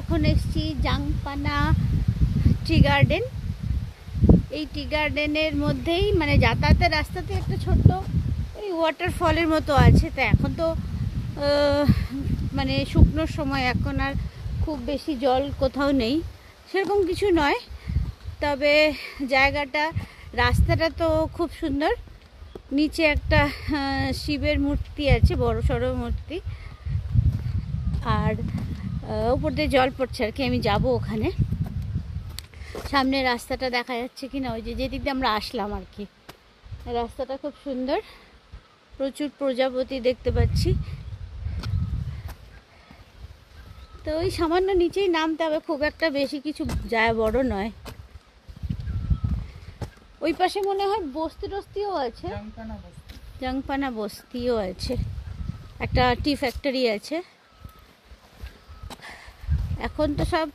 এখন এসেছি জাংপানা tea garden. এই টি গার্ডেনের মধ্যেই মানে যাতায়াতের রাস্তাতে একটা ছোট্ট এই ওয়াটারফলের মতো আছে। তো এখন তো মানে শুকনোর সময়, এখন আর খুব বেশি জল কোথাও নেই, সেরকম কিছু নয়। তবে জায়গাটা, রাস্তাটা তো খুব সুন্দর। নিচে একটা শিবের মূর্তি আছে, বড় সড়ো মূর্তি, আর উপর দিয়ে জল পড়ছে আর কি। আমি যাব ওখানে। সামনে রাস্তাটা দেখা যাচ্ছে কি না, ওই যে যেদিক দিয়ে আমরা আসলাম আর কি। রাস্তাটা খুব সুন্দর, প্রচুর প্রজাপতি দেখতে পাচ্ছি। তো ওই সামান্য নিচেই নামতে হবে, খুব একটা বেশি কিছু যায় বড় নয়। ওই পাশে মনে হয় বস্তি টস্তিও আছে, জাংপানা বস্তিও আছে, একটা টি ফ্যাক্টরি আছে। এখন তো সব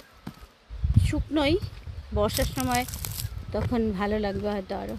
শুকনোই, বর্ষার সময় তখন ভালো লাগবে হয়তো আরও।